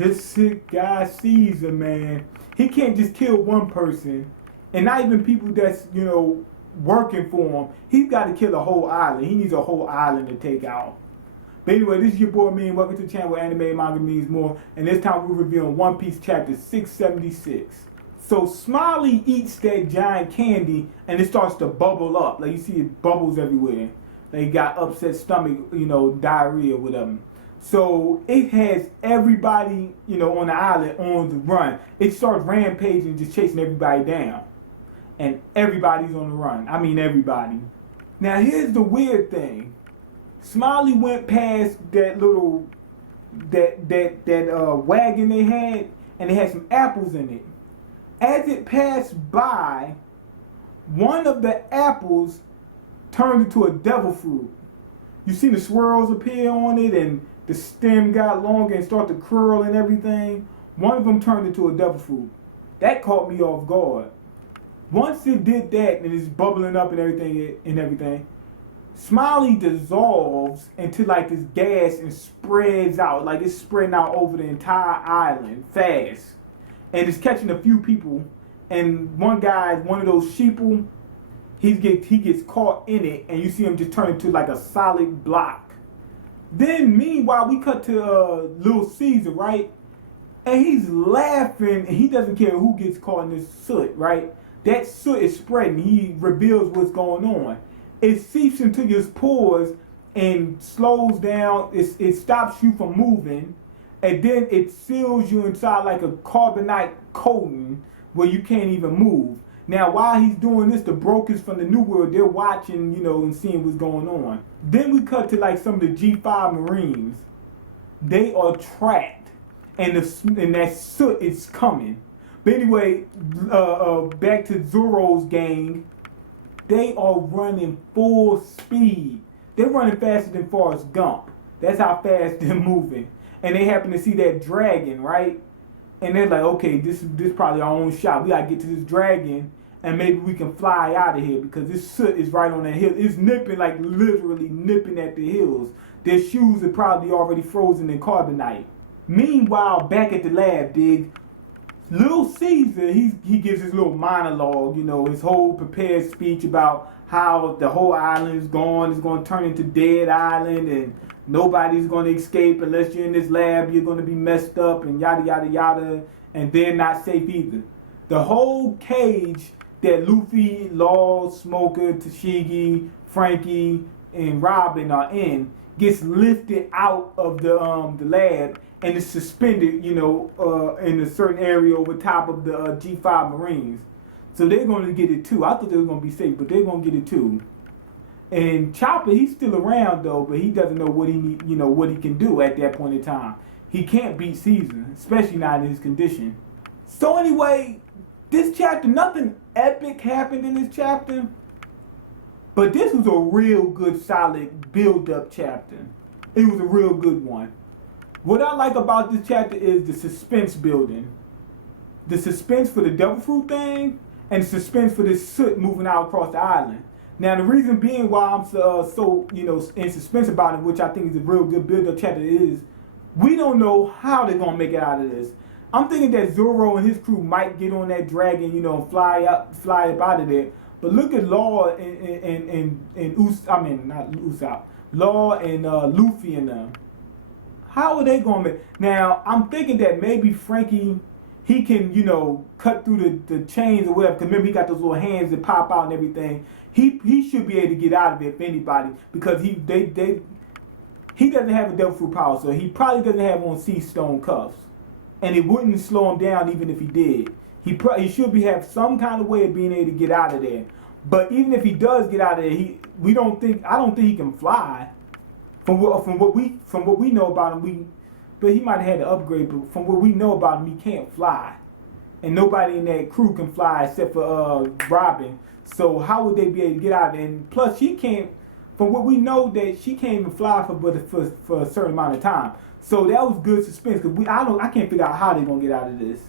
this sick guy Caesar, man, he can't just kill one person, and not even people that's working for him. He's got to kill a whole island. He needs a whole island to take out. But anyway, this is your boy Mean. Welcome to the channel where anime and manga means more. And this time we're reviewing One Piece chapter 676. So Smiley eats that giant candy and it starts to bubble up. Like you see it bubbles everywhere. They got upset stomach, diarrhea with them. So it has everybody, on the island on the run. It starts rampaging, just chasing everybody down. And everybody's on the run. I mean everybody. Now here's the weird thing. Smiley went past that little wagon they had, and it had some apples in it. As it passed by, one of the apples turned into a devil fruit. You seen the swirls appear on it, and the stem got longer and started to curl and everything. One of them turned into a devil fruit. That caught me off guard. Once it did that, and it's bubbling up and everything, Smiley dissolves into like this gas and spreads out, like it's spreading out over the entire island fast, and it's catching a few people. And one guy, one of those sheeple, he gets caught in it, and you see him just turn into like a solid block. Then meanwhile, we cut to Little Caesar, right? And he's laughing, and he doesn't care who gets caught in this soot, right? That soot is spreading. He reveals what's going on. It seeps into your pores and slows down. It stops you from moving, and then it seals you inside like a carbonite coating where you can't even move. Now, while he's doing this, the brokers from the New World, they're watching, and seeing what's going on. Then we cut to like some of the G5 Marines. They are trapped, and that soot is coming. But anyway, back to Zoro's gang. They are running full speed. They're running faster than Forrest Gump. That's how fast they're moving. And they happen to see that dragon, right? And they're like, okay, this is probably our own shot. We gotta get to this dragon, and maybe we can fly out of here because this soot is right on that hill. It's nipping, like literally nipping at the hills. Their shoes are probably already frozen in carbonite. Meanwhile, back at the lab, Little Caesar, he gives his little monologue, his whole prepared speech about how the whole island is gone. It's going to turn into Dead Island, and nobody's going to escape unless you're in this lab. You're going to be messed up, and yada, yada, yada, and they're not safe either. The whole cage that Luffy, Law, Smoker, Tashigi, Frankie, and Robin are in gets lifted out of the lab, and it's suspended, in a certain area over top of the G5 Marines. So they're going to get it too. I thought they were going to be safe, but they're going to get it too. And Chopper, he's still around though, but he doesn't know what what he can do at that point in time. He can't beat Caesar, especially not in his condition. So anyway, this chapter, nothing epic happened in this chapter, but this was a real good, solid build-up chapter. It was a real good one. What I like about this chapter is the suspense building. The suspense for the devil fruit thing, and the suspense for this soot moving out across the island. Now the reason being why I'm so in suspense about it, which I think is a real good build-up chapter, is we don't know how they're gonna make it out of this. I'm thinking that Zoro and his crew might get on that dragon, and fly up out of there. But look at Law Law and Luffy and them. How are they going to make... Now, I'm thinking that maybe Frankie, he can, cut through the chains or whatever. Because remember, he got those little hands that pop out and everything. He should be able to get out of it, if anybody. Because he doesn't have a devil fruit power. So he probably doesn't have on sea stone cuffs. And it wouldn't slow him down even if he did. He should have some kind of way of being able to get out of there. But even if he does get out of there, I don't think he can fly. From what we know about him, but he might have had to upgrade. But from what we know about him, he can't fly, and nobody in that crew can fly except for Robin. So how would they be able to get out? And plus, she can't. From what we know, that she can't even fly for a certain amount of time. So that was good suspense because I can't figure out how they're gonna get out of this.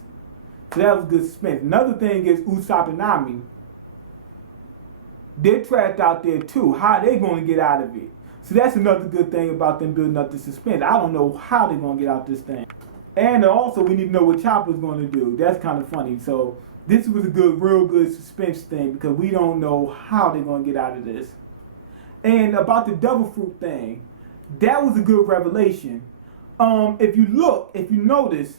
So that was good suspense. Another thing is Usopp and Nami. They're trapped out there too. How are they gonna get out of it? So that's another good thing about them building up the suspense. I don't know how they're going to get out this thing. And also, we need to know what Chopper's going to do. That's kind of funny. So this was a real good suspense thing because we don't know how they're going to get out of this. And about the devil fruit thing, that was a good revelation. If you notice,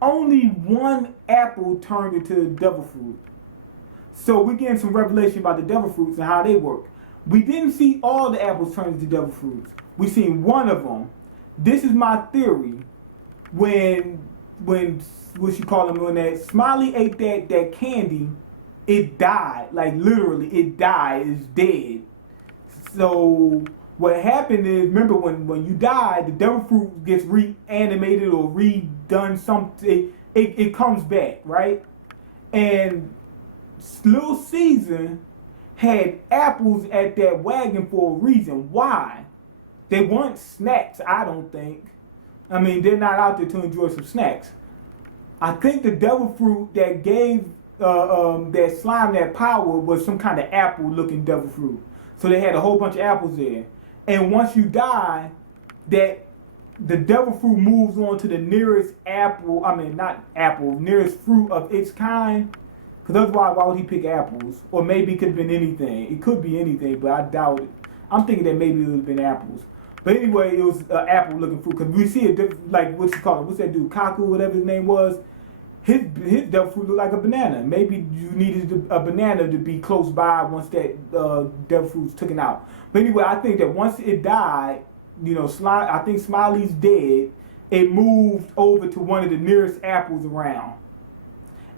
only one apple turned into devil fruit. So we're getting some revelation about the devil fruits and how they work. We didn't see all the apples turn into devil fruits. We seen one of them. This is my theory. When what you call them, when that Smiley ate that candy, it died. Like literally, it died. It's dead. So what happened is, remember when you die, the devil fruit gets reanimated or redone. Something it comes back, right? And Little Caesar had apples at that wagon for a reason. Why? They weren't snacks, I don't think. I mean, they're not out there to enjoy some snacks. I think the devil fruit that gave that slime that power was some kind of apple-looking devil fruit. So they had a whole bunch of apples there. And once you die, that the devil fruit moves on to the nearest apple. I mean, not apple, nearest fruit of its kind. Because otherwise, why would he pick apples? Or maybe it could have been anything. It could be anything, but I doubt it. I'm thinking that maybe it would have been apples. But anyway, it was apple-looking fruit. Because we see it, like, what you call it? What's that dude? Kaku, whatever his name was. His devil fruit looked like a banana. Maybe you needed a banana to be close by once that devil fruit's taken out. But anyway, I think that once it died, I think Smiley's dead. It moved over to one of the nearest apples around.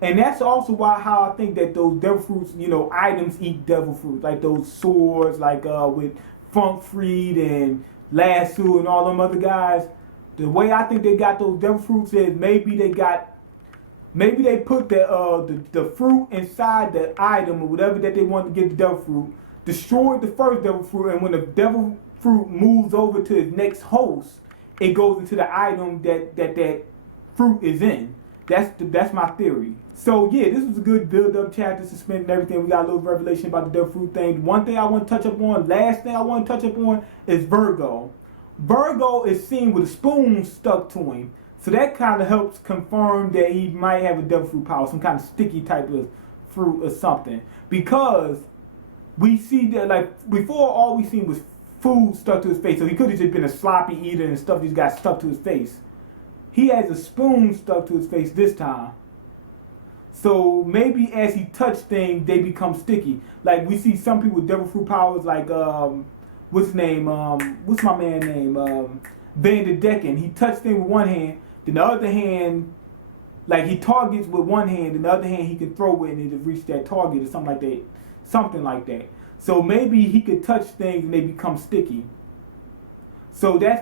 And that's also how I think that those devil fruits, items eat devil fruit. Like those swords, like with Funk Freed and Lasso and all them other guys. The way I think they got those devil fruits is maybe they put the fruit inside the item or whatever that they wanted to get the devil fruit, destroyed the first devil fruit, and when the devil fruit moves over to its next host, it goes into the item that fruit is in. That's my theory. So yeah, this was a good build-up chapter, suspense and everything. We got a little revelation about the devil fruit thing. One thing I want to touch up on, last thing I want to touch up on is Virgo. Virgo is seen with a spoon stuck to him. So that kind of helps confirm that he might have a devil fruit power, some kind of sticky type of fruit or something. Because we see that, like, before all we seen was food stuck to his face. So he could have just been a sloppy eater and stuff just got stuck to his face. He has a spoon stuck to his face this time. So maybe as he touch things, they become sticky. Like we see some people with devil fruit powers, like what's his name? What's my man name? Van de Decken. He touched things with one hand, then the other hand, like he targets with one hand, and the other hand he can throw it and it'll reach that target or something like that. Something like that. So maybe he could touch things and they become sticky. So that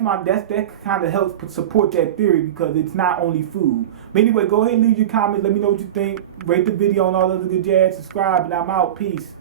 kind of helps support that theory because it's not only food. But anyway, go ahead and leave your comments. Let me know what you think. Rate the video and all other good jazz. Subscribe, and I'm out. Peace.